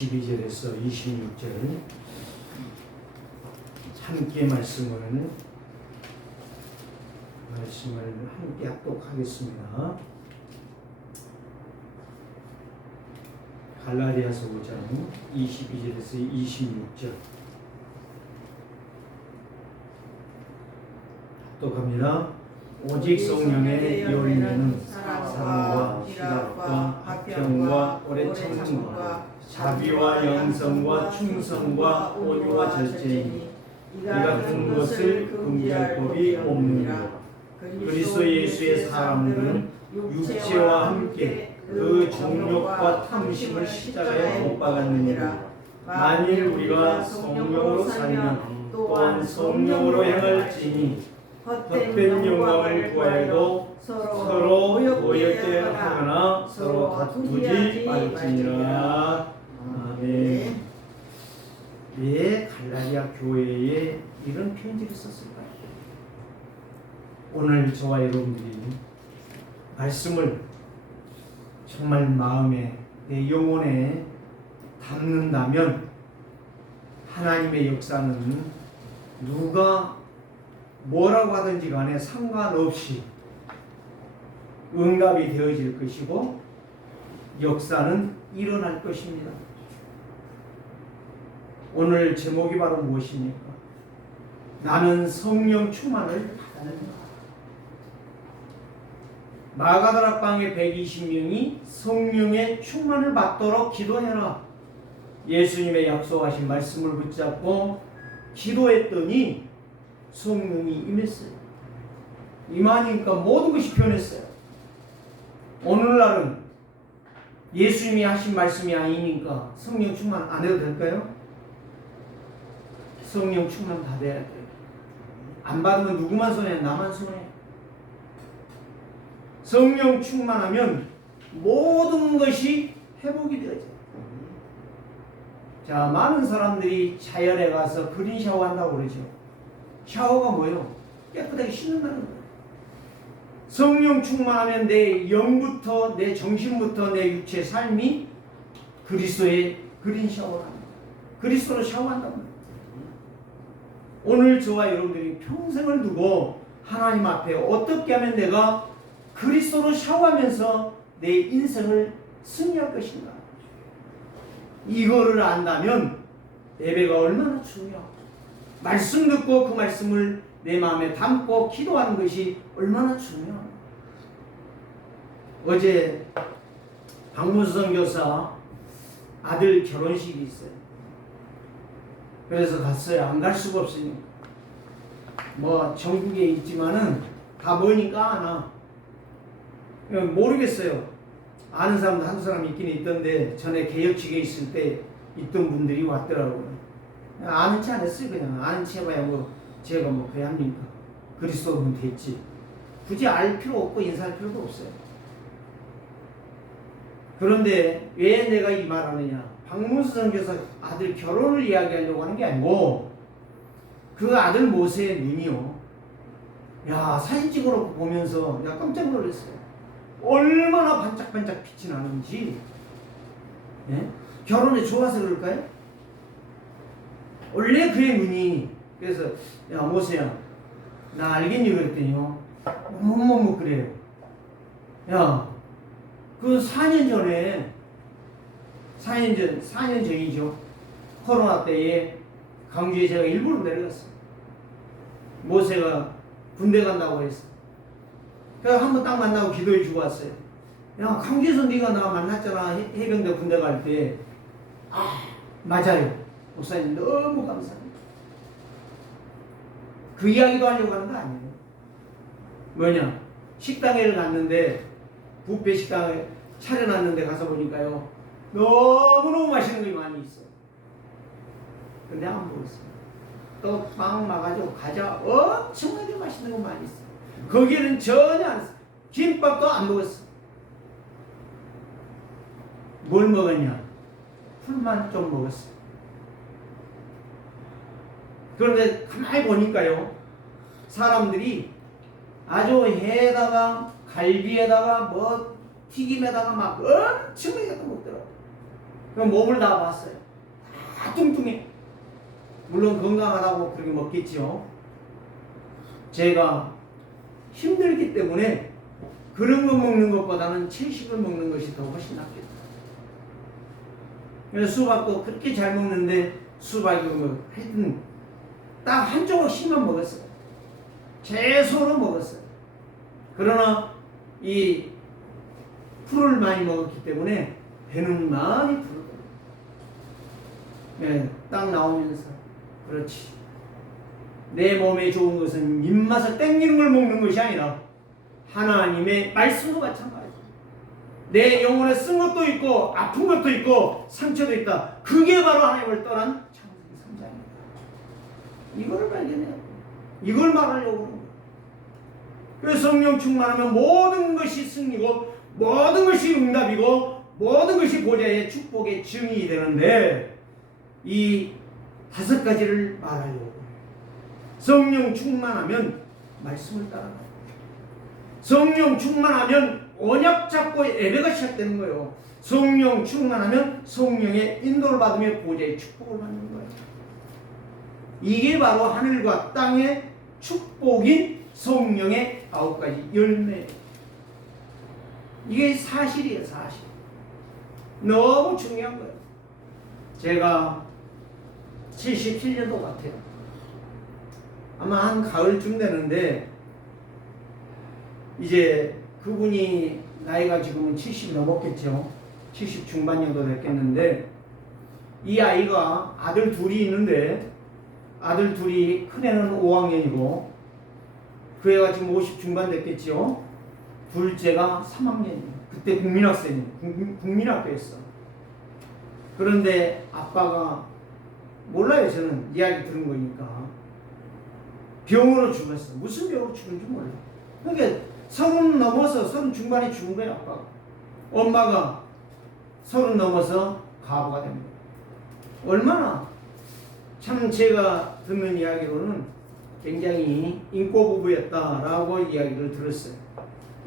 12절에서 26절 함께 말씀을 함께 합독하겠습니다. 갈라디아서 5장 22절에서 26절 합독합니다. 오직 성령의 열매는 사랑과 희락과 화평과 오래 참음과 자비와 영성과 충성과 온유와 절제니 이 같은 것을 금지할 법이 없느니라. 그리스도 예수의 사람들은 육체와 함께 그 정욕과 탐심을 십자가에 못 박았느니라. 만일 우리가 성령으로 살면 또한 성령으로 행할지니 헛된 영광을 구하여도 서로 모욕게 하거나 서로 다투지 말지니라. 아멘. 왜 갈라디아 교회에 이런 편지를 썼을까요? 오늘 저와 여러분들이 말씀을 정말 마음에 내 영혼에 담는다면 하나님의 역사는 누가 뭐라고 하든지 간에 상관없이 응답이 되어질 것이고 역사는 일어날 것입니다. 오늘 제목이 바로 무엇입니까? 나는 성령 충만을 받았는가? 마가다락방의 120명이 성령의 충만을 받도록 기도해라. 예수님의 약속하신 말씀을 붙잡고 기도했더니 성령이 임했어요. 임하니까 모든 것이 변했어요. 오늘날은 예수님이 하신 말씀이 아니니까 성령 충만 안 해도 될까요? 성령 충만 받아야 돼요. 안 받으면 누구만 손해? 나만 손해. 성령 충만하면 모든 것이 회복이 되어져요. 자, 많은 사람들이 자연에 가서 그린 샤워한다고 그러죠. 샤워가 뭐예요? 깨끗하게 씻는다는 거예요. 성령 충만하면 내 영부터 내 정신부터 내 육체 삶이 그리스도의 그린 샤워를 합니다. 그리스도로 샤워한다는 거예요. 오늘 저와 여러분들이 평생을 두고 하나님 앞에 어떻게 하면 내가 그리스도로 샤워하면서 내 인생을 승리할 것인가? 이거를 안다면 예배가 얼마나 중요하고 말씀 듣고 그 말씀을 내 마음에 담고 기도하는 것이 얼마나 중요합니다. 어제 박문수 선교사 아들 결혼식이 있어요. 그래서 갔어요. 안 갈 수가 없으니까. 뭐 전국에 있지만은 다 모이니까 안 와. 모르겠어요. 아는 사람도 한두 사람 있긴 있던데 전에 개혁측에 있을 때 있던 분들이 왔더라고요. 아는 체 안 했어요. 그냥 아는 체 해봐야 뭐 제가 뭐 그래 합니까? 그리스도면 됐지. 굳이 알 필요 없고 인사할 필요도 없어요. 그런데 왜 내가 이 말하느냐? 박문수 선교사 아들 결혼을 이야기하려고 하는 게 아니고 그 아들 모세의 눈이요. 야, 사진 찍으러 보면서 내가 깜짝 놀랐어요. 얼마나 반짝반짝 빛이 나는지. 예? 결혼에 좋아서 그럴까요? 원래 그의 눈이. 그래서 야, 모세야 나 알겠니? 그랬더니요. 뭐뭐 그래요. 야, 그 4년 전이죠. 코로나 때에 강주에 제가 일부러 내려갔어요. 모세가 군대 간다고 했어. 그래서 한번 딱 만나고 기도해 주고 왔어요. 야, 강주에서 네가 나 만났잖아. 해병대 군대 갈 때. 아, 맞아요. 목사님 너무 감사합니다. 그 이야기도 하려고 하는 거 아니에요. 뭐냐? 식당에 갔는데 뷔페 식당에 차려놨는데 가서 보니까요. 너무너무 맛있는 게 많이 있어요. 근데 안 먹었어요. 또 빵 막아주고 과자 엄청나게 맛있는 거 많이 있어요. 거기에는 전혀 안 했어요. 김밥도 안 먹었어. 뭘 먹었냐? 풀만 좀 먹었어. 그런데 가만히 보니까요. 사람들이 아주 회에다가 갈비에다가 뭐 튀김에다가 막 엄청나게 먹더라고요. 그럼 몸을 다 봤어요. 다 뚱뚱해. 물론 건강하다고 그렇게 먹겠죠. 제가 힘들기 때문에 그런 거 먹는 것보다는 채식을 먹는 것이 더 훨씬 낫겠다. 그래서 수박도 그렇게 잘 먹는데 수박이 뭐 하여튼 딱 한 조각씩만 먹었어요. 채소로 먹었어요. 그러나 이 풀을 많이 먹었기 때문에 배는 많이 부르더라고요. 네, 딱 나오면서 그렇지. 내 몸에 좋은 것은 입맛을 땡기는 걸 먹는 것이 아니라 하나님의 말씀도 마찬가지죠. 내 영혼에 쓴 것도 있고 아픈 것도 있고 상처도 있다. 그게 바로 하나님을 떠난 창세기 3장입니다. 이거를 발견해야 돼요. 이걸 말하려고 하는 거예요. 그래서 성령 충만하면 모든 것이 승리고 모든 것이 응답이고 모든 것이 보좌의 축복의 증인이 되는데 이 5가지를 말하려고 해요. 성령 충만하면 말씀을 따라가요. 성령 충만하면 언약 잡고 예배가 시작되는 거예요. 성령 충만하면 성령의 인도를 받으며 보좌의 축복을 받는 거예요. 이게 바로 하늘과 땅의 축복인 성령의 9가지 열매. 이게 사실이에요, 사실. 너무 중요한 거예요. 제가 77년도 같아요. 아마 한 가을쯤 되는데 이제 그분이 나이가 지금은 70 넘었겠죠. 70 중반 정도 됐겠는데 이 아이가 아들 둘이 있는데 아들 둘이 큰애는 5학년이고 그 애가 지금 50 중반 됐겠죠. 둘째가 3학년이에요. 그때 국민학생이에요. 국민학교였어. 그런데 아빠가 몰라요. 저는 이야기 들은 거니까 병으로 죽었어. 무슨 병으로 죽은지 몰라. 그러니까 30 넘어서 30 중반에 죽은 거예요. 아빠가. 엄마가 30 넘어서 가부가 됩니다. 얼마나 참 제가 듣는 이야기로는 굉장히 인고 부부였다라고 이야기를 들었어요.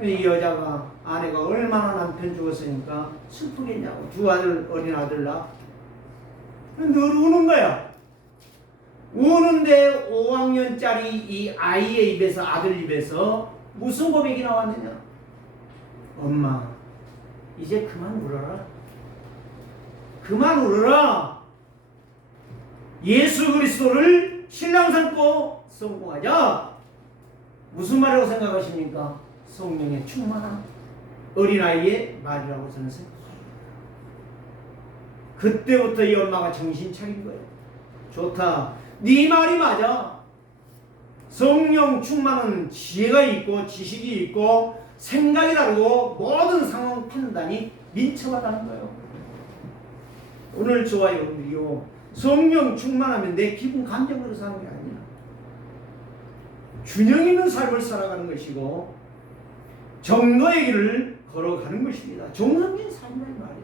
이 여자가 아내가 얼마나 남편 죽었으니까 슬프겠냐고. 두 아들, 어린 아들 낳아. 늘 우는 거야. 우는데 5학년짜리 이 아이의 입에서, 아들 입에서 무슨 고백이 나왔느냐? 엄마, 이제 그만 울어라. 그만 울어라. 예수 그리스도를 신랑 삼고 성공하자. 무슨 말이라고 생각하십니까? 성령의 충만한 어린아이의 말이라고 저는 생각합니다. 그때부터 이 엄마가 정신 차린 거예요. 좋다. 네 말이 맞아. 성령 충만은 지혜가 있고 지식이 있고 생각이 다르고 모든 상황 판단이 민첩하다는 거예요. 오늘 저와 여러분들이요, 성령 충만하면 내 기분 감정으로 사는 게 아니야. 균형 있는 삶을 살아가는 것이고 정도의 길을 걸어가는 것입니다. 정상적인 삶이란 말이에요.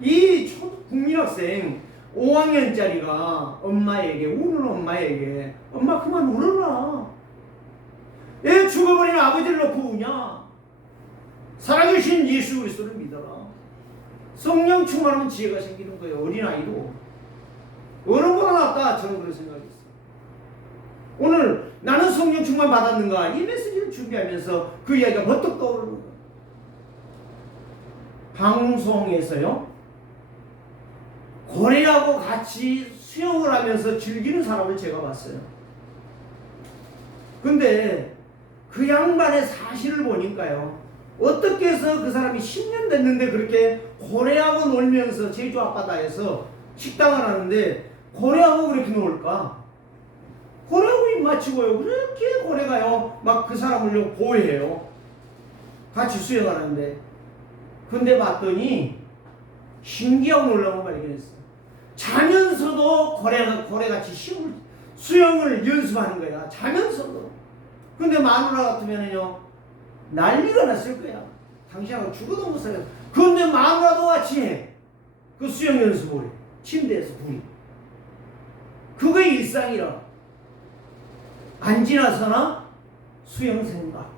이 국민학생 5학년짜리가 엄마에게, 우는 엄마에게, 엄마 그만 울어라. 왜 죽어버린 아버지를 놓고 우냐? 살아계신 예수 그리스도를 믿어라. 성령 충만하면 지혜가 생기는 거예요. 어린아이도. 어른보다 낫다. 저는 그런 생각이 있어요. 오늘 나는 성령 충만 받았는가? 이 메시지를 준비하면서 그 이야기가 번뜩 떠오르는 거예요. 방송에서요, 고래하고 같이 수영을 하면서 즐기는 사람을 제가 봤어요. 근데 그 양반의 사실을 보니까요, 어떻게 해서 그 사람이 10년 됐는데 그렇게 고래하고 놀면서 제주 앞바다에서 식당을 하는데 고래하고 그렇게 놀까? 고래하고 입 맞추고요. 그렇게 고래가요, 막 그 사람을 보호해요. 같이 수영하는데. 근데 봤더니 신기하고 놀라운 걸 발견했어요. 자면서도 고래같이 수영을 연습하는 거야. 자면서도. 근데 마누라 같으면은요, 난리가 났을 거야. 당신하고 죽어도 못 살아. 그런데 마누라도 같이 해. 그 수영 연습을 해. 침대에서 둘이. 그게 일상이라. 안 지나서나 수영 생각.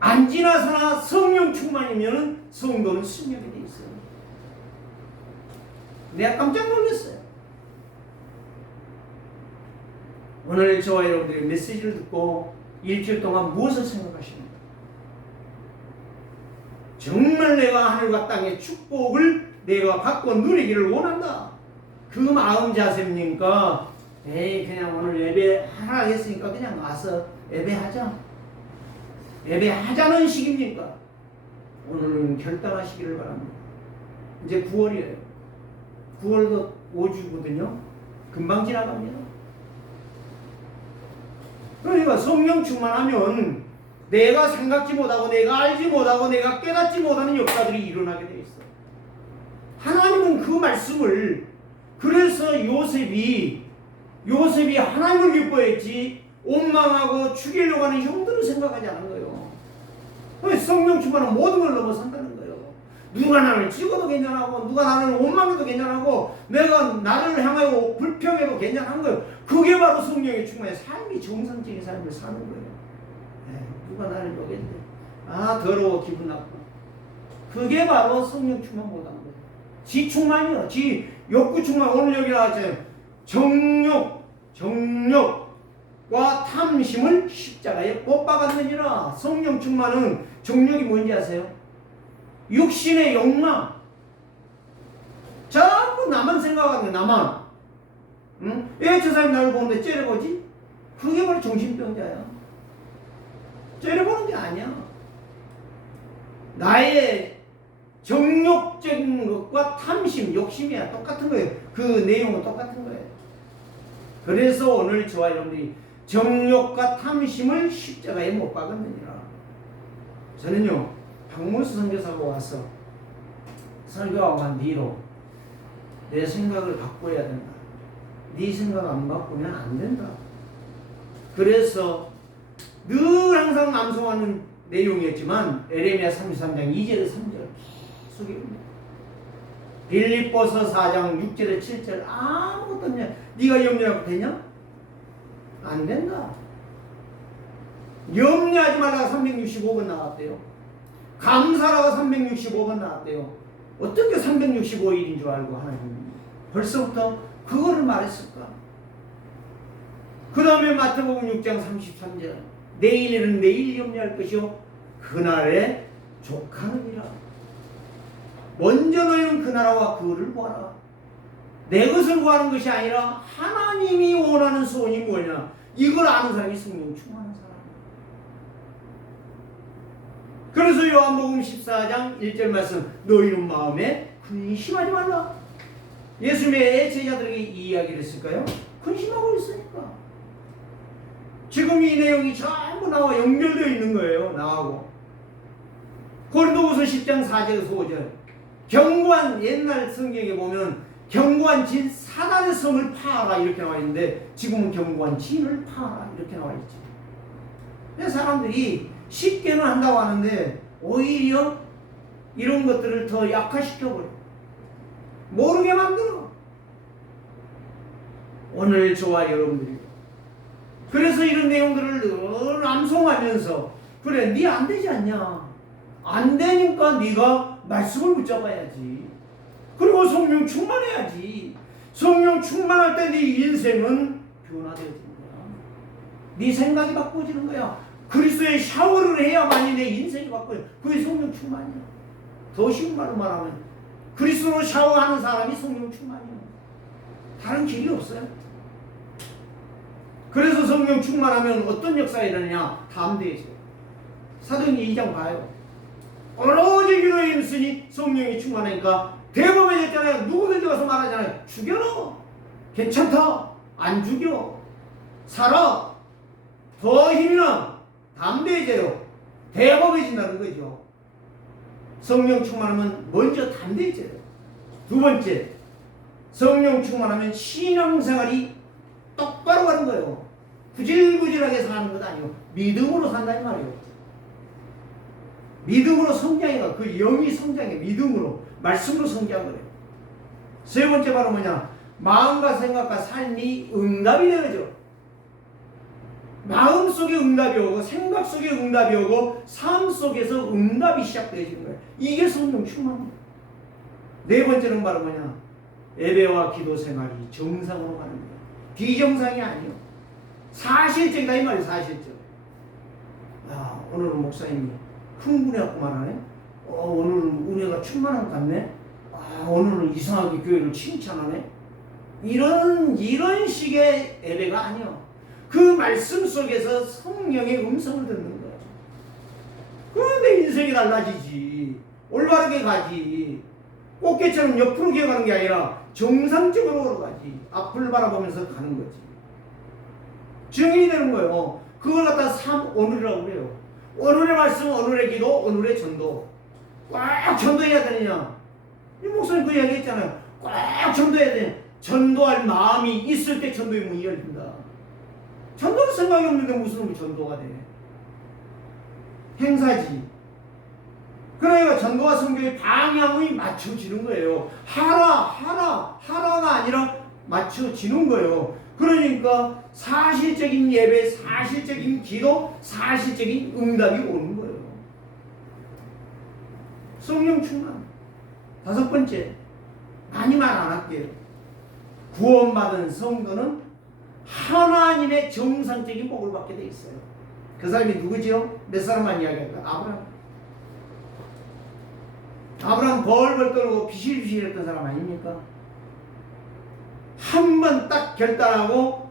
안 지나서나 성령 충만이면은 성도는 승리하게 돼 있어요. 내가 깜짝 놀랐어요. 오늘 저와 여러분들이 메시지를 듣고 일주일 동안 무엇을 생각하십니까? 정말 내가 하늘과 땅의 축복을 내가 받고 누리기를 원한다. 그 마음 자세입니까? 에이 그냥 오늘 예배 하나 했으니까 그냥 와서 예배하자. 예배하자는 식입니까? 오늘은 결단하시기를 바랍니다. 이제 9월이에요. 9월도 5주거든요. 금방 지나갑니다. 그러니까 성령 충만하면 내가 생각지 못하고 내가 알지 못하고 내가 깨닫지 못하는 역사들이 일어나게 돼 있어. 하나님은 그 말씀을 그래서 요셉이 하나님을 기뻐했지 원망하고 죽이려고 하는 형들을 생각하지 않은 거예요. 성령 충만은 모든 걸 넘어선다는 거예요. 누가 나를 찍어도 괜찮하고 누가 나를 원망해도 괜찮하고 내가 나를 향하여 불평해도 괜찮은 거예요. 그게 바로 성령의 충만의 삶이 정상적인 삶을 사는 거예요. 누가 나를 욕했는데 더러워 기분 나빠. 그게 바로 성령 충만 못하는 거예요. 지 충만이요. 지 욕구 충만. 오늘 여기 나왔잖아요. 정욕과 탐심을 십자가에 못 박았느니라. 성령 충만은 정욕이 뭔지 아세요? 육신의 욕망. 자꾸 나만 생각하는 거야. 나만. 응? 왜 저 사람이 나를 보는데 째려보지? 그게 바로 정신병자야. 째려보는 게 아니야. 나의 정욕적인 것과 탐심, 욕심이야. 똑같은 거예요. 그 내용은 똑같은 거예요. 그래서 오늘 저와 여러분들이 정욕과 탐심을 십자가에 못 박았느니라. 저는요, 박문수 선교사가 와서 설교하고 난 뒤로 내 생각을 바꿔야 된다. 네 생각 안 바꾸면 안 된다. 그래서 늘 항상 암송하는 내용이었지만 에레미야 33장 2절에 3절 계속 읽습니다. 빌립보서 4장 6절에 7절 아무것도 없냐. 네가 염려하고 되냐? 안 된다. 염려하지 말라가 365번 나왔대요. 감사라가 365번 나왔대요. 어떻게 365일인 줄 알고 하나님이 벌써부터 그거를 말했을까? 그 다음에 마태복음 6장 33절 내일에는 내일 염려할 것이요 그날에 족하느니라. 먼저 너희는 그 나라와 그를 구하라. 내 것을 구하는 것이 아니라 하나님이 원하는 소원이 뭐냐, 이걸 아는 사람이 성령 충만한 사람이야. 그래서 요한복음 14장 1절 말씀, 너희는 마음에 근심하지 말라. 예수님의 제자들에게 이 이야기를 했을까요? 근심하고 있으니까. 지금 이 내용이 전부 나와 연결되어 있는 거예요. 나하고. 고린도후서 10장 4절에서 5절 견고한, 옛날 성경에 보면 견고한 진 사단의 성을 파하라 이렇게 나와 있는데 지금은 견고한 진을 파하라 이렇게 나와 있지. 근데 사람들이 쉽게는 한다고 하는데 오히려 이런 것들을 더 약화시켜버려. 모르게 만들어. 오늘 저와 여러분들이 그래서 이런 내용들을 늘 암송하면서 그래 네 안 되지 않냐, 안 되니까 네가 말씀을 붙잡아야지. 그리고 성령 충만해야지. 성령 충만할 때 네 인생은 변화되어지는 거야. 네 생각이 바꿔지는 거야. 그리스도의 샤워를 해야만이 내 인생이 바뀌어요. 그게 성령 충만이야. 더 쉬운 말로 말하면 그리스도로 샤워하는 사람이 성령 충만이야. 다른 길이 없어요. 그래서 성령 충만하면 어떤 역사가 일어나냐, 담대해져요. 사도행전 2장 봐요. 오로지 기도에 힘쓰니 성령이 충만하니까 대범해졌잖아요. 누구든지 와서 말하잖아요. 죽여라. 괜찮다. 안 죽여. 살아. 더 힘이 나. 담대해져요. 대범해진다는 거죠. 성령 충만하면 먼저 담대해져요. 두 번째, 성령 충만하면 신앙생활이 똑바로 가는 거예요. 구질구질하게 사는 것 아니고 믿음으로 산다는 말이에요. 믿음으로 성장해가, 그 영이 성장해. 믿음으로, 말씀으로 성장을 해요. 세 번째 바로 뭐냐, 마음과 생각과 삶이 응답이 되어져. 마음 속에 응답이 오고 생각 속에 응답이 오고 삶 속에서 응답이 시작되어지는 거예요. 이게 성령 충만입니다. 네 번째는 바로 뭐냐, 예배와 기도 생활이 정상으로 가는 거예요. 비정상이 아니요. 사실적이다 이 말이에요. 사실적. 아, 오늘은 목사님이 흥분해갖고 말하네. 오늘은 은혜가 충만한 것 같네. 아, 오늘은 이상하게 교회를 칭찬하네. 이런 식의 예배가 아니요. 그 말씀 속에서 성령의 음성을 듣는 거예요. 그런데 인생이 달라지지. 올바르게 가지. 꽃게처럼 옆으로 기어가는 게 아니라 정상적으로 걸어가지. 앞을 바라보면서 가는 거지. 증인이 되는 거예요. 그걸 갖다 오늘이라고 그래요. 오늘의 말씀, 오늘의 기도, 오늘의 전도. 꽉 전도해야 되느냐? 이 목사님 그 이야기 했잖아요. 꽉 전도해야 돼. 전도할 마음이 있을 때 전도의 문이 열린다. 전도할 생각이 없는데 무슨 전도가 돼? 행사지. 그러니까 전도와 선교의 방향이 맞춰지는 거예요. 하라가 아니라 맞춰지는 거예요. 그러니까 사실적인 예배, 사실적인 기도, 사실적인 응답이 오는 거예요. 성령 충만. 5번째, 많이 말 안 할게요. 구원받은 성도는 하나님의 정상적인 복을 받게 돼 있어요. 그 사람이 누구지요? 몇 사람만 이야기할까? 아브라함 벌벌 떨고 비실비실 했던 사람 아닙니까? 한 번 딱 결단하고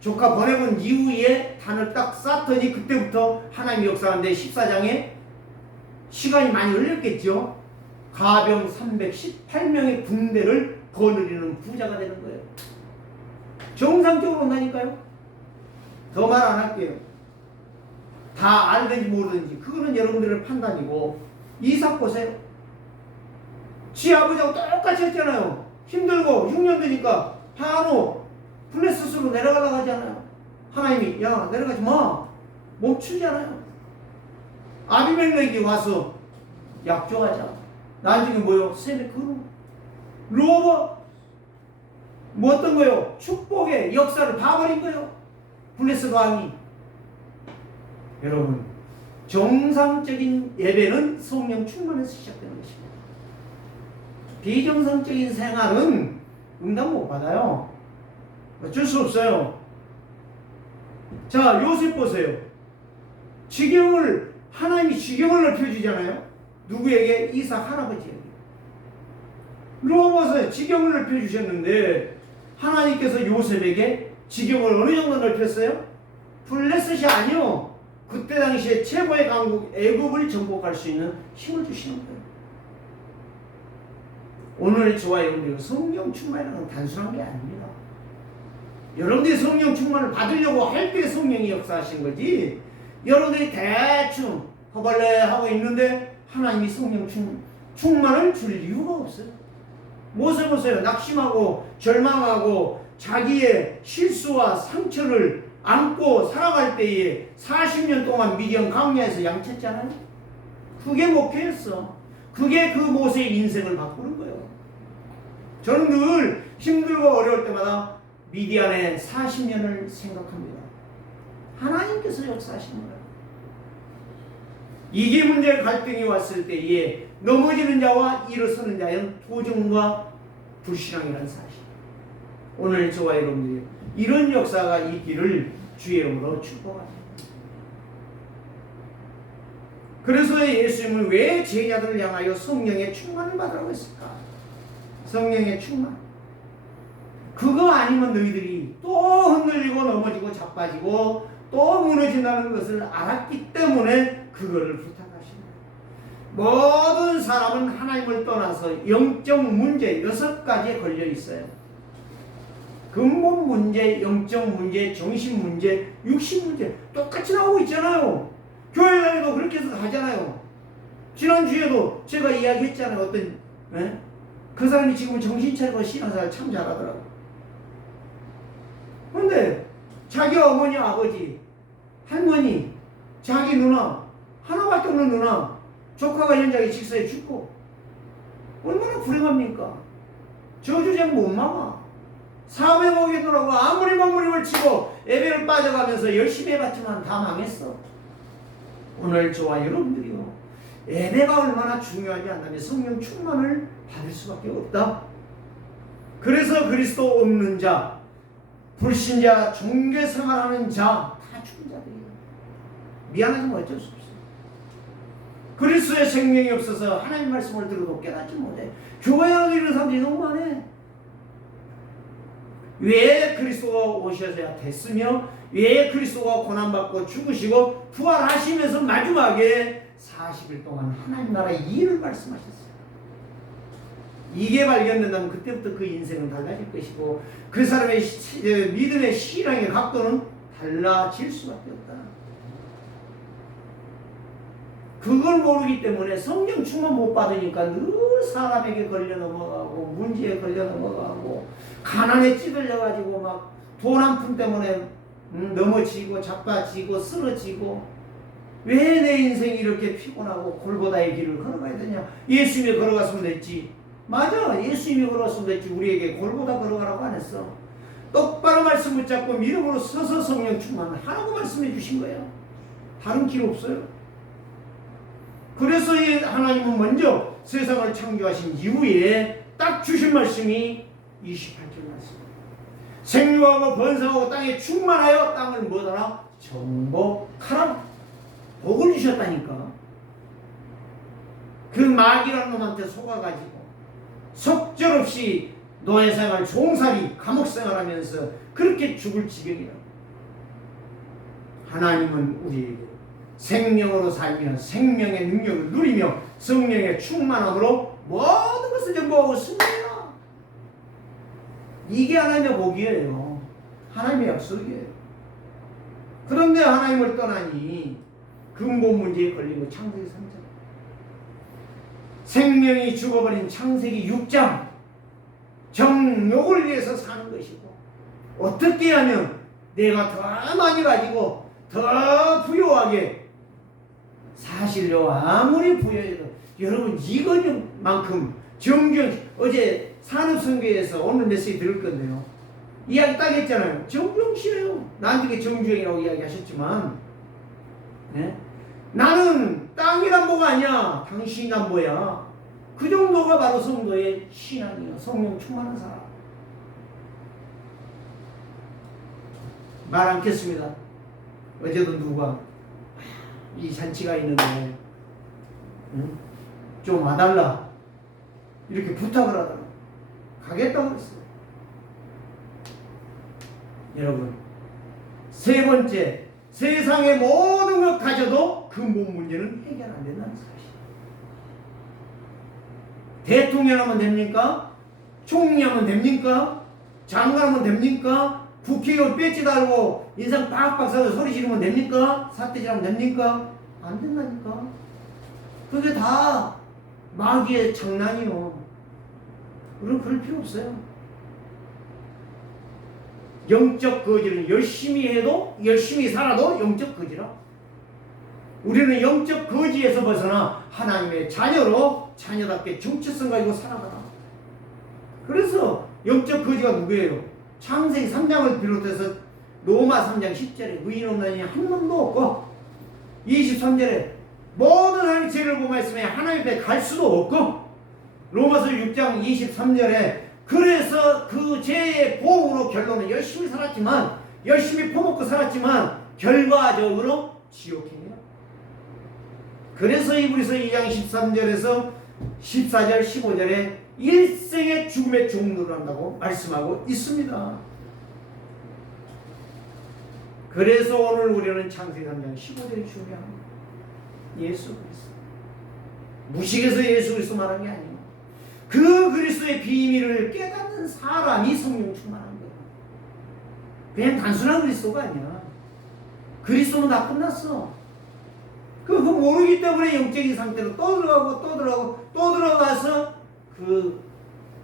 조카 보내본 이후에 단을 딱 쌓더니 그때부터 하나님이 역사하는데 14장에 시간이 많이 흘렸겠죠. 가병 318명의 군대를 거느리는 부자가 되는 거예요. 정상적으로 온다니까요. 더 말 안 할게요. 다 알든지 모르든지 그거는 여러분들의 판단이고. 이삭 보세요. 지 아버지하고 똑같이 했잖아요. 힘들고 6년 되니까 바로 블레셋으로 내려가려고 하잖아요. 하나님이 야 내려가지 마. 멈추잖아요. 아비멜렉이 와서 약조하자. 나중에 뭐요? 세메크루 로버 뭐 어떤 거요? 축복의 역사를 봐버린 거요. 블레셋 왕이. 여러분 정상적인 예배는 성령 충만에서 시작되는 것입니다. 비정상적인 생활은 응답 못 받아요. 어쩔 수 없어요. 자, 요셉 보세요. 하나님이 지경을 넓혀주잖아요. 누구에게? 이삭 할아버지에게. 보세요. 지경을 넓혀주셨는데 하나님께서 요셉에게 지경을 어느 정도 넓혔어요? 블레셋이 아니요. 그때 당시에 최고의 강국 애국을 정복할 수 있는 힘을 주시는 거예요. 오늘 저와 여러분들 성령 충만이라는 건 단순한 게 아닙니다. 여러분들이 성령 충만을 받으려고 할 때 성령이 역사하신 거지, 여러분들이 대충 허벌레 하고 있는데 하나님이 성령 충만을 줄 이유가 없어요. 무엇을 보세요? 낙심하고 절망하고 자기의 실수와 상처를 안고 살아갈 때에 40년 동안 미디안 광야에서 양쳤잖아요. 그게 목표였어. 그게 그 모세의 인생을 바꾸는 거예요. 저는 늘 힘들고 어려울 때마다 미디안의 40년을 생각합니다. 하나님께서 역사하시는 거예요. 이게 문제 갈등이 왔을 때에 넘어지는 자와 일어서는 자는 도전과 불신앙이라는 사실. 오늘 저와 여러분들이 이런 역사가 있기를 주의 이름으로 축복합니다. 그래서 예수님은 왜 제자들을 향하여 성령의 충만을 받으라고 했을까? 성령의 충만. 그거 아니면 너희들이 또 흔들리고 넘어지고 자빠지고 또 무너진다는 것을 알았기 때문에 그거를 부탁하십니다. 모든 사람은 하나님을 떠나서 영적 문제 6가지에 걸려 있어요. 근본 문제, 영적 문제, 정신 문제, 육신 문제 똑같이 나오고 있잖아요. 교회 다니도 그렇게 해서 가잖아요. 지난주에도 제가 이야기했잖아요. 어떤 그 사람이 지금 정신 차리고 신앙생활 참 잘하더라고요. 그런데 자기 어머니, 아버지, 할머니, 자기 누나, 하나밖에 없는 누나, 조카가 현장에 직사에 죽고 얼마나 불행합니까? 저주쟁 못 막아. 사업에 오겠더라고. 아무리 몸부림을 치고 예배를 빠져가면서 열심히 해봤지만 다 망했어. 오늘 저와 여러분들이요, 예배가 얼마나 중요하지 않다면 성령 충만을 받을 수밖에 없다. 그래서 그리스도 없는 자, 불신자, 종교 생활하는 자 다 죽은 자들이에요. 미안하지만 어쩔 수 없어요. 그리스도의 생명이 없어서 하나님 말씀을 들어도 깨닫지 못해. 교회 이런 사람들이 너무 많아. 왜 그리스도가 오셔야 됐으며 왜 그리스도가 고난받고 죽으시고 부활하시면서 마지막에 40일 동안 하나님 나라의 일을 말씀하셨어요. 이게 발견된다면 그때부터 그 인생은 달라질 것이고 그 사람의 믿음의 신앙의 각도는 달라질 수밖에 없다. 그걸 모르기 때문에 성령 충만 못 받으니까 늘 사람에게 걸려 넘어가고 문제에 걸려 넘어가고 가난에 찌들려가지고 막 돈 한 푼 때문에 넘어지고 자빠지고 쓰러지고 왜 내 인생이 이렇게 피곤하고 골고다의 길을 걸어가야 되냐. 예수님이 걸어갔으면 됐지. 맞아, 예수님이 걸어갔으면 됐지. 우리에게 골고다 걸어가라고 안 했어. 똑바로 말씀 붙잡고 믿음으로 서서 성령 충만을 하라고 말씀해 주신 거예요. 다른 길 없어요. 그래서 이 하나님은 먼저 세상을 창조하신 이후에 딱 주신 말씀이 28절 말씀. 생육하고 번성하고 땅에 충만하여 땅을 뭐더라? 정복하라. 복을 주셨다니까. 그 마귀라는 놈한테 속아가지고 속절없이 노예생활, 종살이, 감옥생활하면서 그렇게 죽을 지경이라. 하나님은 우리에게 생명으로 살면 생명의 능력을 누리며 성령의 충만함으로 모든 것을 정복하고 승리해라. 이게 하나님의 복이에요. 하나님의 약속이에요. 그런데 하나님을 떠나니 근본 문제에 걸린 거 창세기 3장. 생명이 죽어버린 창세기 6장. 정욕을 위해서 사는 것이고 어떻게 하면 내가 더 많이 가지고 더 부유하게 사실요 아무리 부여해도 여러분 이것만큼 정주영 어제 산업선교에서 오늘 메시지 들을 건데요. 이야기 딱 했잖아요. 정주영 씨예요. 나한테 정주영이라고 이야기하셨지만 네? 나는 땅이 남보가 아니야. 당신이 남보야. 그 정도가 바로 성도의 신앙이에요. 성령 충만한 사람. 말 않겠습니다. 어제도 누가 이 잔치가 있는데 좀 와달라 이렇게 부탁을 하더라고요. 가겠다고 그랬어요. 여러분, 세 번째, 세상의 모든 것 가져도 근본 문제는 해결 안 된다는 사실. 대통령 하면 됩니까? 총리하면 됩니까? 장관하면 됩니까? 국회의원 배지 달고 인상 빡빡 써서 소리 지르면 됩니까? 사태질하면 됩니까? 안 된다니까. 그게 다 마귀의 장난이요. 우리는 그럴 필요 없어요. 영적 거지는 열심히 해도 열심히 살아도 영적 거지라. 우리는 영적 거지에서 벗어나 하나님의 자녀로 자녀답게 정체성 가지고 살아가라. 그래서 영적 거지가 누구예요? 창세기 3장을 비롯해서 로마 3장 10절에 의인 없나니 한 놈도 없고 23절에 모든 하나님의 죄를 범하였으며 하나님 앞에 갈 수도 없고 로마서 6장 23절에 그래서 그 죄의 보응으로 결론은 열심히 살았지만 열심히 퍼먹고 살았지만 결과적으로 지옥행이야. 그래서 이브리서 2장 13절에서 14절 15절에 일생의 죽음의 종로를 한다고 말씀하고 있습니다. 그래서 오늘 우리는 창세기 3장 15절이 중요합니다. 예수 그리스도. 무식해서 예수 그리스도 말한 게 아니에요. 그 그리스도의 비밀을 깨닫는 사람이 성령 충만한 거예요. 그냥 단순한 그리스도가 아니야. 그리스도는 다 끝났어. 그거 모르기 때문에 영적인 상태로 또 들어가고 또 들어가고 또 들어가서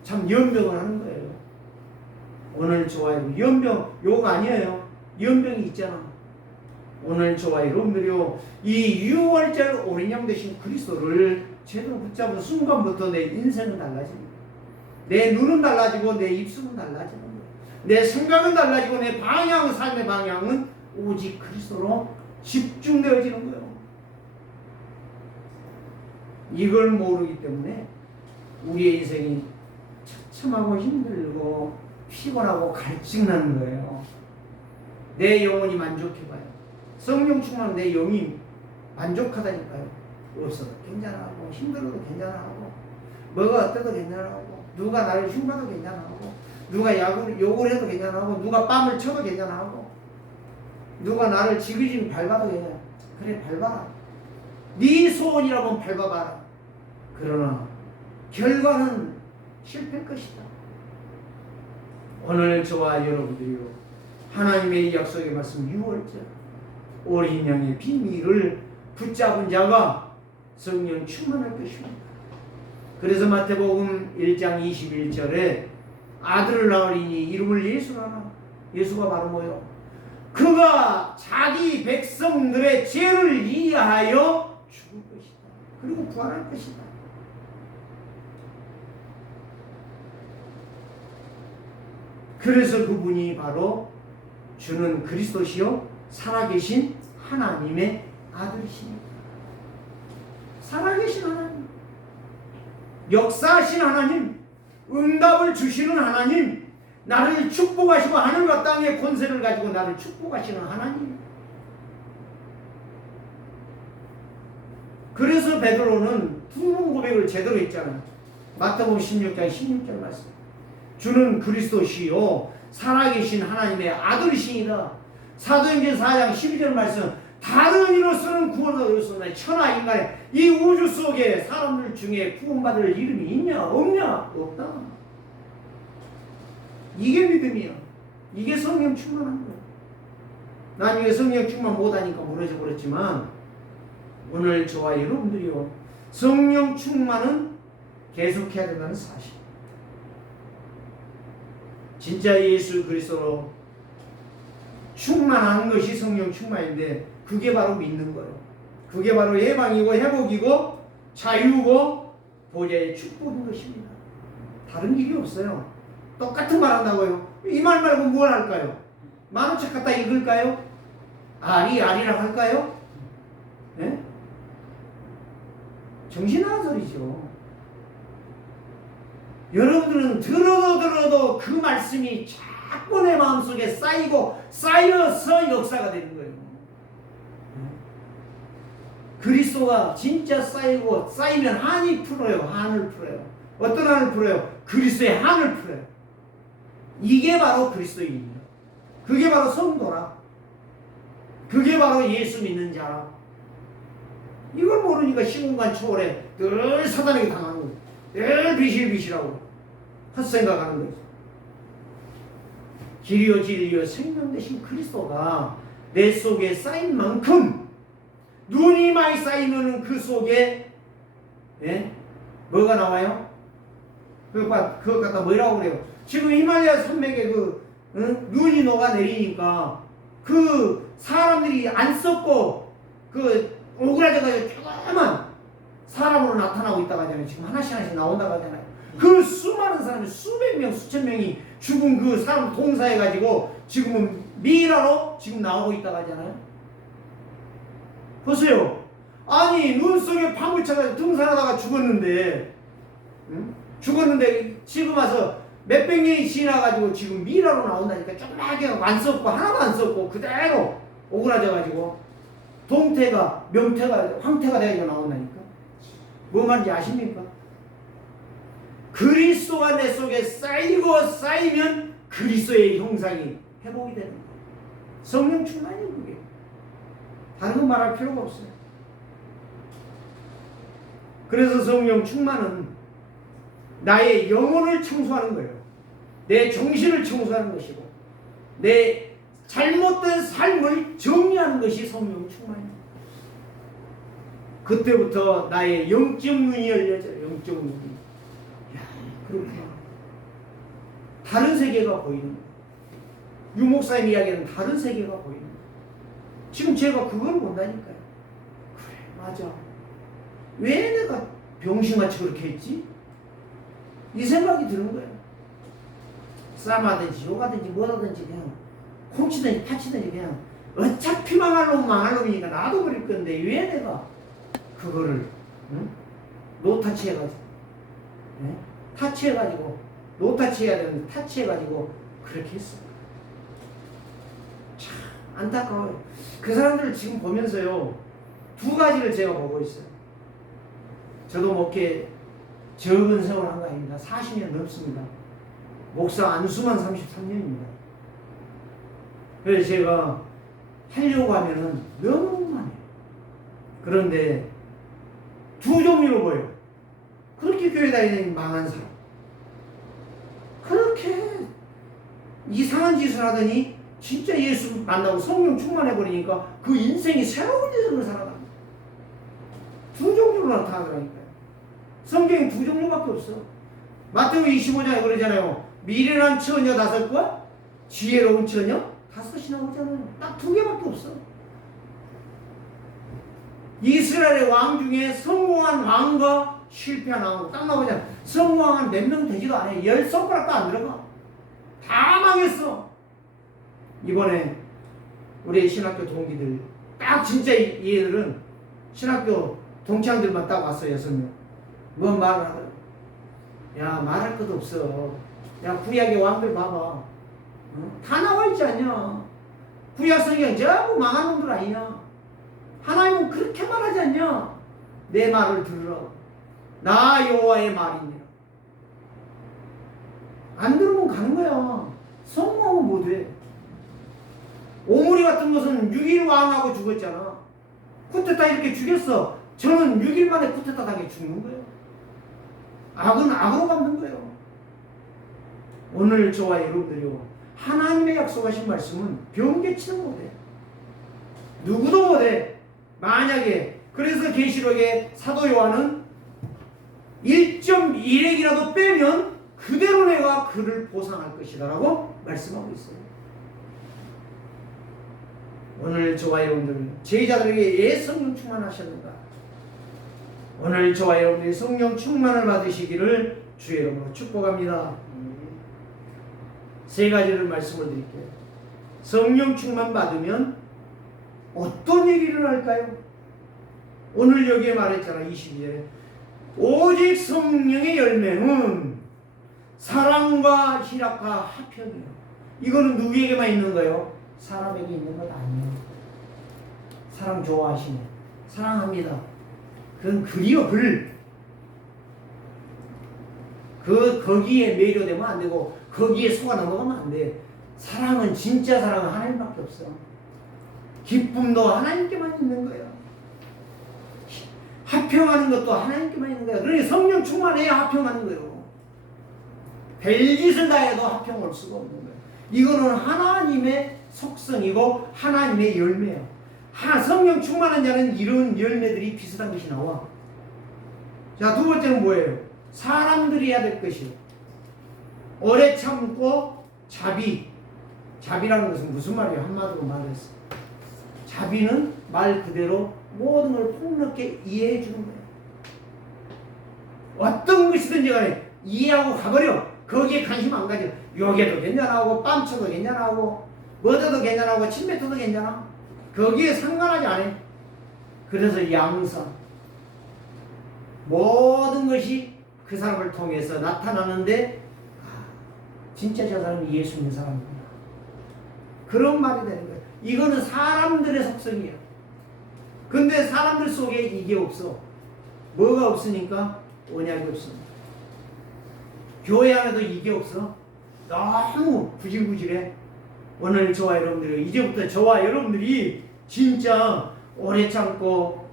참 연병을 하는 거예요. 오늘 좋아요. 연병 욕 아니에요. 연병이 있잖아. 오늘 좋아요. 여러분들이요. 이 6월절 어린 양 되신 그리스도를 제대로 붙잡은 순간부터 내 인생은 달라집니다. 내 눈은 달라지고 내 입술은 달라지는 거예요. 내 생각은 달라지고 내 방향, 삶의 방향은 오직 그리스도로 집중되어지는 거예요. 이걸 모르기 때문에 우리의 인생이 처참하고 힘들고 피곤하고 갈증나는 거예요. 내 영혼이 만족해봐요. 성령 충만은 내 영이 만족하다니까요. 없어도 괜찮아하고 힘들어도 괜찮아하고 뭐가 어때도 괜찮아하고 누가 나를 흉봐도 괜찮아하고 누가 욕을 해도 괜찮아하고 누가 뺨을 쳐도 괜찮아하고 누가 나를 지그지그 밟아도 괜찮아. 그래 밟아라. 네 소원이라면 밟아봐라. 그러나 결과는 실패일 것이다. 오늘 저와 여러분들이요 하나님의 약속의 말씀 6월절 어린 양의 비밀을 붙잡은 자가 성령 충만할 것입니다. 그래서 마태복음 1장 21절에 아들을 낳으리니 이름을 예수라 하라. 예수가 바로 뭐요? 그가 자기 백성들의 죄를 이해하여 죽을 것이다. 그리고 부활할 것이다. 그래서 그분이 바로 주는 그리스도시요 살아계신 하나님의 아들이십니다. 살아계신 하나님, 역사하신 하나님, 응답을 주시는 하나님, 나를 축복하시고 하늘과 땅의 권세를 가지고 나를 축복하시는 하나님. 그래서 베드로는 두 번 고백을 제대로 했잖아요. 마태복음 16장 16절 말씀. 주는 그리스도시요 살아계신 하나님의 아들이시니라. 사도행전 4장 12절 말씀. 다른 이로서는 구원을 얻었으나 천하 인간의 이 우주 속에 사람들 중에 구원받을 이름이 있냐 없냐? 없다. 이게 믿음이야. 이게 성령 충만한 거야. 난 이게 성령 충만 못하니까 무너져 버렸지만 오늘 저와 여러분들이요 성령 충만은 계속해야 된다는 사실. 진짜 예수 그리스도로 충만한 것이 성령 충만인데 그게 바로 믿는 거예요. 그게 바로 예방이고 회복이고 자유고 보좌의 축복인 것입니다. 다른 길이 없어요. 똑같은 말 한다고요. 이 말 말고 뭘 할까요? 만원책 갖다 읽을까요? 아리랑 할까요? 네? 정신 나간 소리죠. 여러분들은 들어도 그 말씀이 자꾸 내 마음속에 쌓여서 역사가 되는 거예요. 그리스도가 진짜 쌓이면 한이 풀어요. 한을 풀어요. 어떤 한을 풀어요? 그리스도의 한을 풀어요. 이게 바로 그리스도인입니다. 그게 바로 성도라. 그게 바로 예수 믿는 자라. 이걸 모르니까 시공간 초월에 늘 사단에게 당하는 거예요. 늘 비실비실하고 헛생각하는 거예요. 길이요 진리요 생명 되신 그리스도가 내 속에 쌓인 만큼 눈이 많이 쌓이면 그 속에 뭐가 나와요? 그것 갖다 뭐라고 그래요? 지금 히말라야 산맥에 눈이 녹아내리니까 그 사람들이 안 썩고 오그라져가지고 조그만 사람으로 나타나고 있다고 하잖아요. 지금 하나씩 나온다고 하잖아요. 그 수많은 사람이 수백 명, 수천 명이 죽은 그 사람 동사해가지고 지금은 미라로 지금 나오고 있다고 하잖아요. 보세요. 아니 눈 속에 파묻혀가지고 등산하다가 죽었는데 죽었는데 지금 와서 몇백 년이 지나가지고 지금 미라로 나온다니까. 조그맣게 안 썩고 하나도 안 썩고 그대로 오그라져가지고 동태가 명태가 황태가 되어서 나온다니까. 뭐 말인지 아십니까? 그리스도가 내 속에 쌓이면 그리스도의 형상이 회복이 되는 거예요. 성령 충만이에요. 그게 다른 거 말할 필요가 없어요. 그래서 성령 충만은 나의 영혼을 청소하는 거예요. 내 정신을 청소하는 것이고 내 잘못된 삶을 정리하는 것이 성령 충만입니다. 그때부터 나의 영적 눈이 열려져요. 영적 눈이. 야, 그렇구나. 다른 세계가 보이는 거예요. 유목사님 이야기는 다른 세계가 보이는 거예요. 지금 제가 그걸 본다니까요. 그래, 맞아. 왜 내가 병신같이 그렇게 했지? 이 생각이 드는 거예요. 싸움하든지 욕하든지 뭐하든지 그냥 콩치든지 파치든지 그냥 어차피 망할 놈이니까 나도 그럴 건데 왜 내가 그거를 노타치해가지고 타치해가지고 노타치 해야 되는데 타치해가지고 그렇게 했어요. 참 안타까워요. 그 사람들을 지금 보면서요, 두 가지를 제가 보고 있어요. 저도 목회 적은 세월 한 거 아닙니다. 40년 넘습니다. 목사 안수만 33년입니다. 그래서 제가 하려고 하면은 너무 많아요. 그런데 두 종류로 보여요. 그렇게 교회 다니는 망한 사람, 그렇게 이상한 짓을 하더니 진짜 예수 만나고 성령 충만해버리니까 그 인생이 새로운 인생을 살아갑니다. 두 종류로 나타나더라니까요. 성경에 두 종류밖에 없어. 마태복음 25장에 그러잖아요. 미련한 처녀 5과 지혜로운 처녀 5이 나오잖아요. 딱 두 개밖에 없어. 이스라엘의 왕 중에 성공한 왕과 실패한 왕 딱 나오잖아. 성공한 몇 명 되지도 않아. 10손가락도 안 들어가. 다 망했어. 이번에 우리 신학교 동기들 딱 진짜 얘들은 신학교 동창들만 딱 왔어요. 6명. 뭔 말을 하더라고. 야, 말할 것도 없어. 야, 구약의 왕들 봐봐. 어? 다 나와 있지 않냐. 구약 성경 전부 망한 놈들 아니냐. 하나님은 그렇게 말하지 않냐. 내 말을 들으라. 나 여호와의 말이니라. 안 들으면 가는 거야. 성공하면 못해. 오므리 같은 것은 6일 왕하고 죽었잖아. 쿠데타 이렇게 죽였어. 저는 6일 만에 쿠데타 당해 죽는 거예요. 악은 악으로 갚는 거예요. 오늘 저와 여러분들이요, 하나님의 약속하신 말씀은 변개치는 못해. 누구도 못해. 만약에 그래서 계시록의 사도 요한은 1.1핵이라도 빼면 그대로 내가 그를 보상할 것이다 라고 말씀하고 있어요. 오늘 저와 여러분들 제자들에게 예 성령 충만하셨는가? 오늘 저와 여러분들이 성령 충만을 받으시기를 주의 이름으로 축복합니다. 세 가지를 말씀을 드릴게요. 성령 충만 받으면 어떤 얘기를 할까요? 오늘 여기에 말했잖아. 22절에 오직 성령의 열매는 사랑과 희락과 화평이요. 이거는 누구에게만 있는 거예요? 사람에게 있는 것 아니에요. 사람 좋아하시네. 사랑합니다. 그건 글이요, 글. 거기에 매료되면 안 되고 거기에 속아 넘어가면 안 돼. 사랑은, 진짜 사랑은 하나님밖에 없어. 기쁨도 하나님께만 있는 거예요. 화평하는 것도 하나님께만 있는 거예요. 그러니 성령 충만해야 화평하는 거예요. 별짓을 다 해도 화평 올 수가 없는 거예요. 이거는 하나님의 속성이고 하나님의 열매예요. 성령 충만한 자는 이런 열매들이 비슷한 것이 나와. 자, 두 번째는 뭐예요? 사람들이 해야 될 것이요. 오래 참고 자비. 자비라는 것은 무슨 말이에요? 한마디로 말했어. 자비는 말 그대로 모든 걸 폭넓게 이해해 주는 거예요. 어떤 것이든지 간에 이해하고 가버려. 거기에 관심 안 가져. 요게도 괜찮아하고 빰쳐도 괜찮아하고 뭐더도 괜찮아하고 침뱉어도 괜찮아. 거기에 상관하지 않아. 그래서 양선. 모든 것이 그 사람을 통해서 나타나는데 진짜 저 사람이 예수 믿는 사람이구나. 그런 말이 되는 거예요. 이거는 사람들의 속성이에요. 근데 사람들 속에 이게 없어. 뭐가 없으니까? 언약이 없습니다. 교회 안에도 이게 없어. 너무 구질구질해. 오늘 저와 여러분들이 이제부터 저와 여러분들이 진짜 오래 참고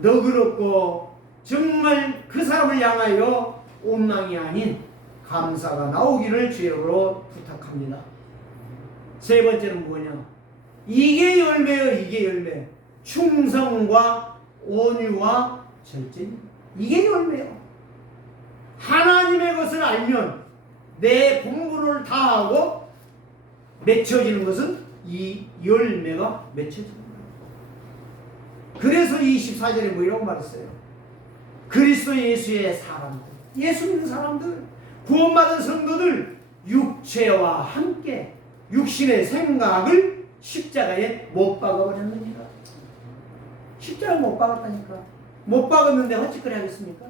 너그럽고 정말 그 사람을 향하여 원망이 아닌 감사가 나오기를 주여로 부탁합니다. 세 번째는 뭐냐? 이게 열매요. 이게 열매. 충성과 온유와 절제입니다. 이게 열매요. 하나님의 것을 알면 내 공부를 다하고 맺혀지는 것은 이 열매가 맺혀지는 거예요. 그래서 24절에 뭐 이런 말 했어요. 그리스도 예수의 사람들, 예수 믿는 사람들, 구원받은 성도들 육체와 함께 육신의 생각을 십자가에 못 박아버렸느니라. 십자가에 못 박았다니까. 못 박았는데 어찌 그래 하겠습니까?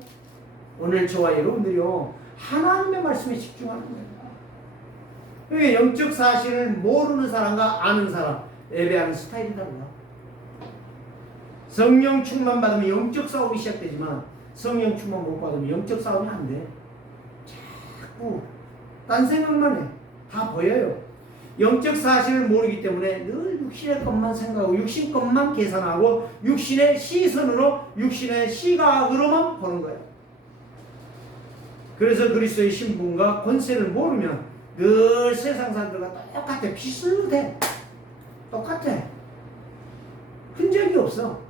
오늘 저와 여러분들이요, 하나님의 말씀에 집중하는 거예요. 그게 영적 사실을 모르는 사람과 아는 사람, 예배하는 스타일이 달라. 성령 충만 받으면 영적 싸움이 시작되지만 성령 충만 못 받으면 영적 싸움이 안 돼. 자꾸 딴 생각만 해. 다 보여요. 영적 사실을 모르기 때문에 늘 육신의 것만 생각하고 육신 것만 계산하고 육신의 시선으로 육신의 시각으로만 보는 거예요. 그래서 그리스도의 신분과 권세를 모르면 늘 세상 사람들과 똑같아. 비슷해. 똑같아. 흔적이 없어.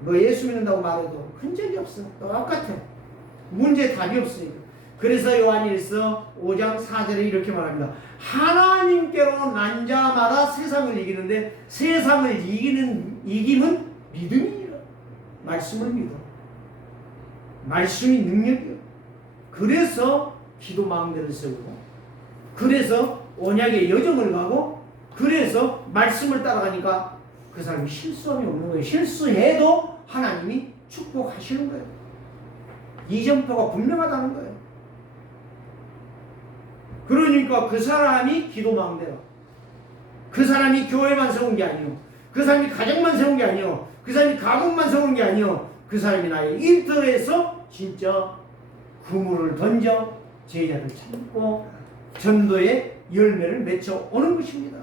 뭐 예수 믿는다고 말해도 흔적이 없어. 똑같아. 문제에 답이 없으니까. 그래서 요한일서 5장 4절에 이렇게 말합니다. 하나님께로 난 자마다 세상을 이기는데 세상을 이김은 믿음이니라. 말씀을 믿어. 말씀이 능력이요. 그래서 기도 마음대로 세우고, 그래서 언약의 여정을 가고, 그래서 말씀을 따라가니까 그 사람이 실수함이 없는 거예요. 실수해도 하나님이 축복하시는 거예요. 이정표가 분명하다는 거예요. 그러니까 그 사람이 기도 마음대로, 그 사람이 교회만 세운 게 아니요, 그 사람이 가정만 세운 게 아니요, 그 사람이 가문만 세운 게 아니요, 그 사람이 나의 일터에서 진짜 그물을 던져 제자를 찾고 전도의 열매를 맺혀 오는 것입니다.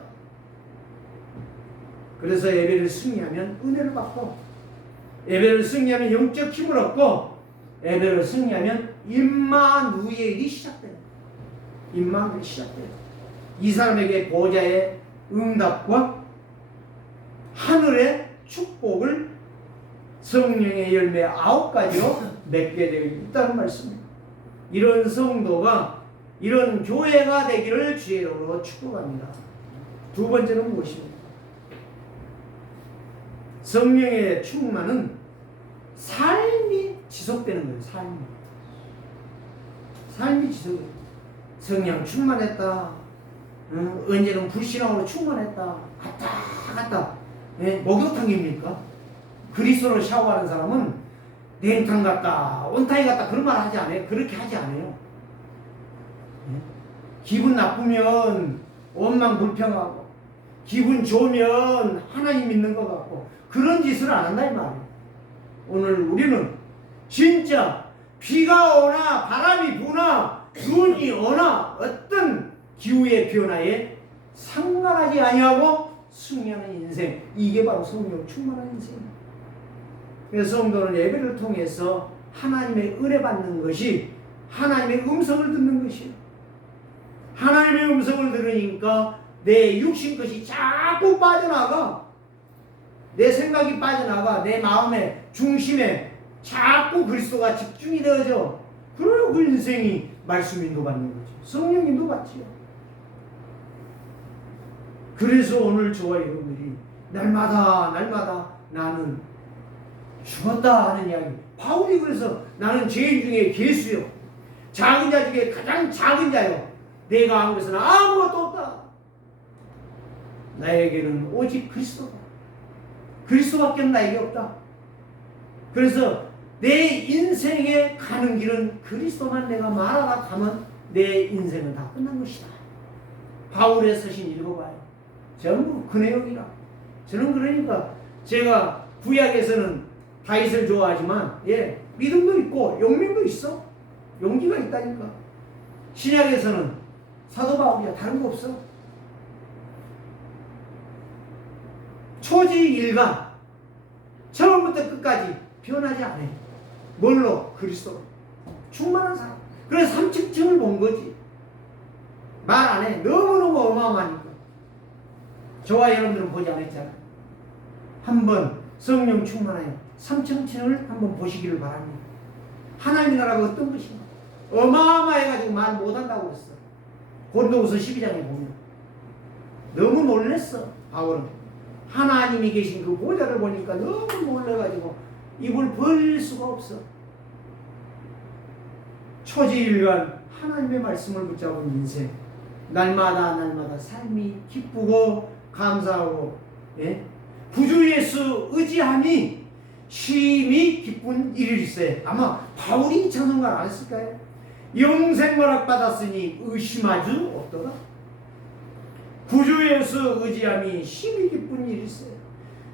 그래서 예배를 승리하면 은혜를 받고, 예배를 승리하면 영적 힘을 얻고, 예배를 승리하면 임마누엘의 일이 시작돼요. 임마누엘이 시작돼요. 이 사람에게 보좌의 응답과 하늘의 축복을 성령의 열매 9가지로 맺게 되어 있다는 말씀입니다. 이런 성도가, 이런 교회가 되기를 주의 이름으로 축복합니다. 두 번째는 무엇입니까? 성령의 충만은 삶이 지속되는 거예요. 삶이 지속돼요. 성령 충만했다. 언제는 불신앙으로 충만했다. 갔다. 예? 목욕탕입니까? 그리스도로 샤워하는 사람은 냉탕 같다, 온탕이 같다 그런 말 하지 않아요. 그렇게 하지 않아요. 예? 기분 나쁘면 원망 불평하고, 기분 좋으면 하나님 믿는 것 같고, 그런 짓을 안 한다 이 말이에요. 오늘 우리는 진짜 비가 오나 바람이 부나 눈이 오나 어떤 기후의 변화에 상관하지 아니하고 승리하는 인생, 이게 바로 성령 충만한 인생입니다. 그래서 성도는 예배를 통해서 하나님의 은혜 받는 것이 하나님의 음성을 듣는 것이에요. 하나님의 음성을 들으니까 내 육신 것이 자꾸 빠져나가. 내 생각이 빠져나가. 내 마음의 중심에 자꾸 그리스도가 집중이 되어져. 그러면 그 인생이 말씀 인도받는 거죠. 성령 인도받지요. 그래서 오늘 저와 여러분들이 날마다 나는 죽었다 하는 이야기. 바울이 그래서 나는 죄인 중에 괴수요, 작은 자 중에 가장 작은 자요, 내가 한 것은 아무것도 없다. 나에게는 오직 그리스도밖에 나에게 없다. 그래서 내 인생에 가는 길은 그리스도만 내가 말하다 가면 내 인생은 다 끝난 것이다. 바울의 서신 읽어봐요. 전부 그 내용이라. 저는 그러니까 제가 구약에서는 다윗을 좋아하지만, 예, 믿음도 있고 용맹도 있어. 용기가 있다니까. 신약에서는 사도 바울이야. 다른 거 없어. 초지일관 처음부터 끝까지 변하지 않아요. 뭘로? 그리스도. 충만한 사람. 그래서 3층을 본 거지. 말 안 해. 너무너무 어마어마하니까. 저와 여러분들은 보지 않았잖아요. 한번 성령 충만하여 3층을 한번 보시기를 바랍니다. 하나님 나라가 어떤 것인가. 어마어마해가지고 말 못한다고 그랬어. 고린도후서 12장에 보면. 너무 놀랬어, 바울은. 하나님이 계신 그 보좌를 보니까 너무 놀래가지고 입을 벌릴 수가 없어. 초지일관 하나님의 말씀을 붙잡은 인생, 날마다 삶이 기쁘고 감사하고, 예? 구주 예수 의지함이 심히 기쁜 일일세. 아마 바울이 이 찬송가를 안 했을까요? 영생 허락 받았으니 의심하주 없도다. 구주 예수 의지함이 심히 기쁜 일일세.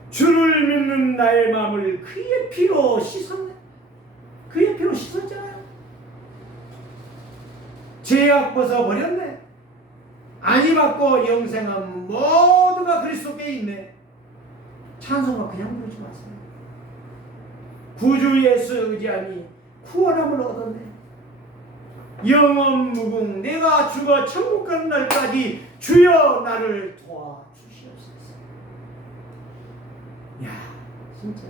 주를 믿는 나의 마음을 그의 피로 씻었네. 그의 피로 씻었잖아요. 죄악 벗어버렸네. 안위 받고 영생한 모두가 그리스도께 있네. 찬송가 그냥 부르지 마세요. 구주 예수 의지하니 구원함을 얻었네. 영원 무궁 내가 죽어 천국 가는 날까지 주여 나를 도와주시옵소서. 야, 진짜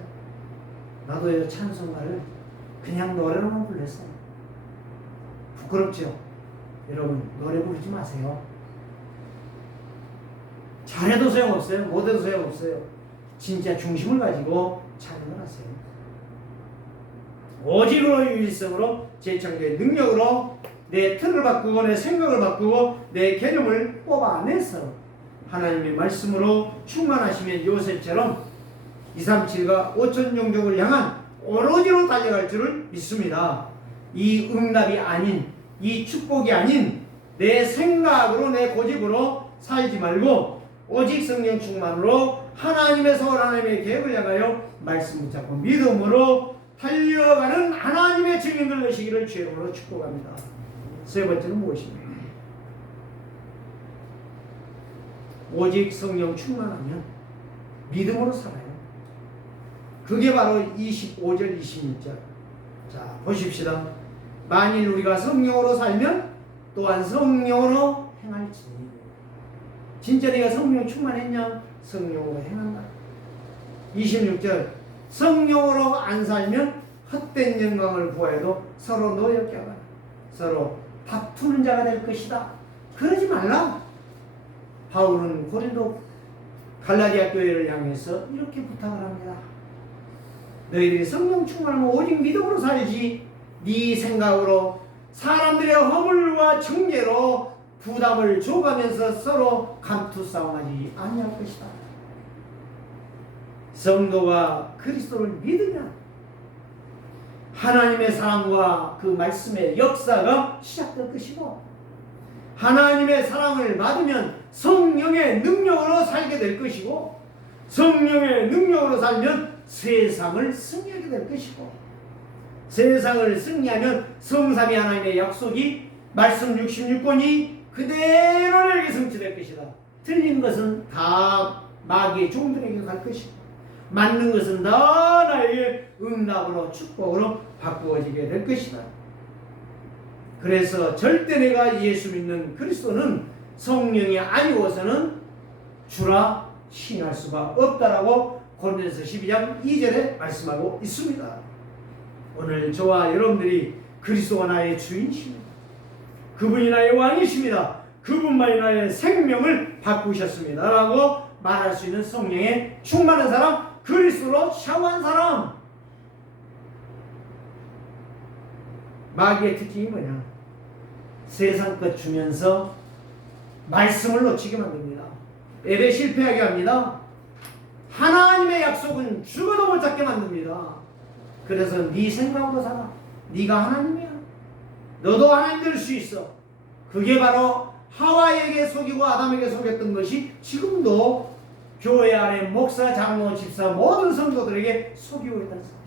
나도 이 찬송가를 그냥 노래로만 불렀어요. 부끄럽죠? 여러분 노래 부르지 마세요. 잘해도 소용없어요. 못해도 소용없어요. 진짜 중심을 가지고 찬양을 하세요. 오직으로 유일성으로 재창조의 능력으로 내 틀을 바꾸고 내 생각을 바꾸고 내 개념을 뽑아내서 하나님의 말씀으로 충만하시면 요셉처럼 237과 5천 종족을 향한 오로지로 달려갈 줄을 믿습니다. 이 응답이 아닌, 이 축복이 아닌 내 생각으로 내 고집으로 살지 말고 오직 성령 충만으로 하나님의 소원 하나님의 계획을 향하여 말씀 붙잡고 믿음으로 달려가는 하나님의 증인들 되시기를 주의 이름으로 축복합니다. 세 번째는 무엇입니까? 오직 성령 충만하면 믿음으로 살아요. 그게 바로 25절 26절. 자, 보십시다. 만일 우리가 성령으로 살면 또한 성령으로 행할지니. 진짜 네가 성령 충만했냐? 성령으로 행한다. 26절. 성령으로 안 살면 헛된 영광을 구하여도 서로 노엽게 하거나 서로 다투는 자가 될 것이다. 그러지 말라. 바울은 고린도 갈라디아 교회를 향해서 이렇게 부탁을 합니다. 너희들이 성령 충만하면 오직 믿음으로 살지 네 생각으로 사람들의 허물과 정죄로 부담을 줘가면서 서로 감투싸움하지 아니할 것이다. 성도가 그리스도를 믿으면 하나님의 사랑과 그 말씀의 역사가 시작될 것이고 하나님의 사랑을 받으면 성령의 능력으로 살게 될 것이고 성령의 능력으로 살면 세상을 승리하게 될 것이고 세상을 승리하면 성삼위 하나님의 약속이 말씀 66권이 그대로 내게 성취될 것이다. 틀린 것은 다 마귀의 종들에게 갈 것이고 맞는 것은 다 나에게 응답으로 축복으로 바꾸어지게 될 것이다. 그래서 절대 내가 예수 믿는 그리스도는 성령이 아니고서는 주라 칭할 수가 없다라고 고린도서 12장 2절에 말씀하고 있습니다. 오늘 저와 여러분들이 그리스도가 나의 주인이십니다. 그분이 나의 왕이십니다. 그분만이 나의 생명을 바꾸셨습니다. 라고 말할 수 있는 성령의 충만한 사람, 그리스도로 샤워한 사람. 마귀의 특징이 뭐냐? 세상 것 주면서 말씀을 놓치게 만듭니다. 예배 실패하게 합니다. 하나님의 약속은 죽어도 못 잡게 만듭니다. 그래서 네 생각으로 살아. 네가 하나님이야. 너도 하나님 될 수 있어. 그게 바로 하와에게 속이고 아담에게 속였던 것이 지금도 교회 안에 목사, 장로, 집사 모든 성도들에게 속이고 있다는 사실입니다.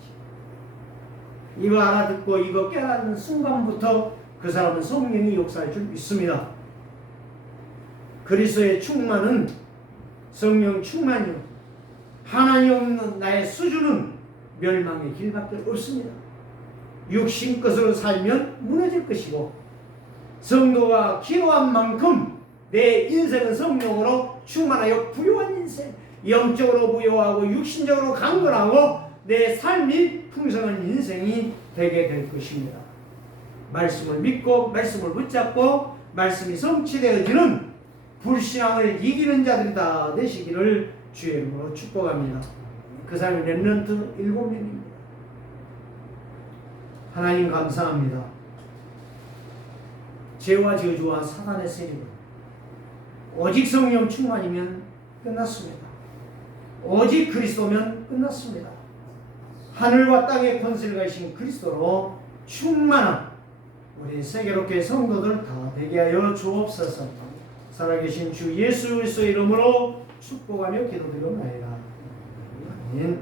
이거 알아듣고 이거 깨닫는 순간부터 그 사람은 성령이 역사할 줄 믿습니다. 그리스도의 충만은 성령 충만이요 하나님 없는 나의 수준은 멸망의 길밖에 없습니다. 육신 것으로 살면 무너질 것이고 성도가 기도한 만큼 내 인생은 성령으로 충만하여 부유한 인생, 영적으로 부유하고 육신적으로 강건하고 내 삶이 풍성한 인생이 되게 될 것입니다. 말씀을 믿고 말씀을 붙잡고 말씀이 성취되어지는 불신앙을 이기는 자들이 다 되시기를 주의 이름으로 축복합니다. 그 사람이 렘넌트 7명입니다. 하나님 감사합니다. 죄와 저주와 사단의 세력은 오직 성령 충만이면 끝났습니다. 오직 그리스도면 끝났습니다. 하늘과 땅의 권세를 가지신 그리스도로 충만한 우리 세계롭게 성도들 다 되게 하여 주옵소서. 살아계신 주 예수 그리스도의 이름으로 축복하며 기도드리옵나이다. 아멘.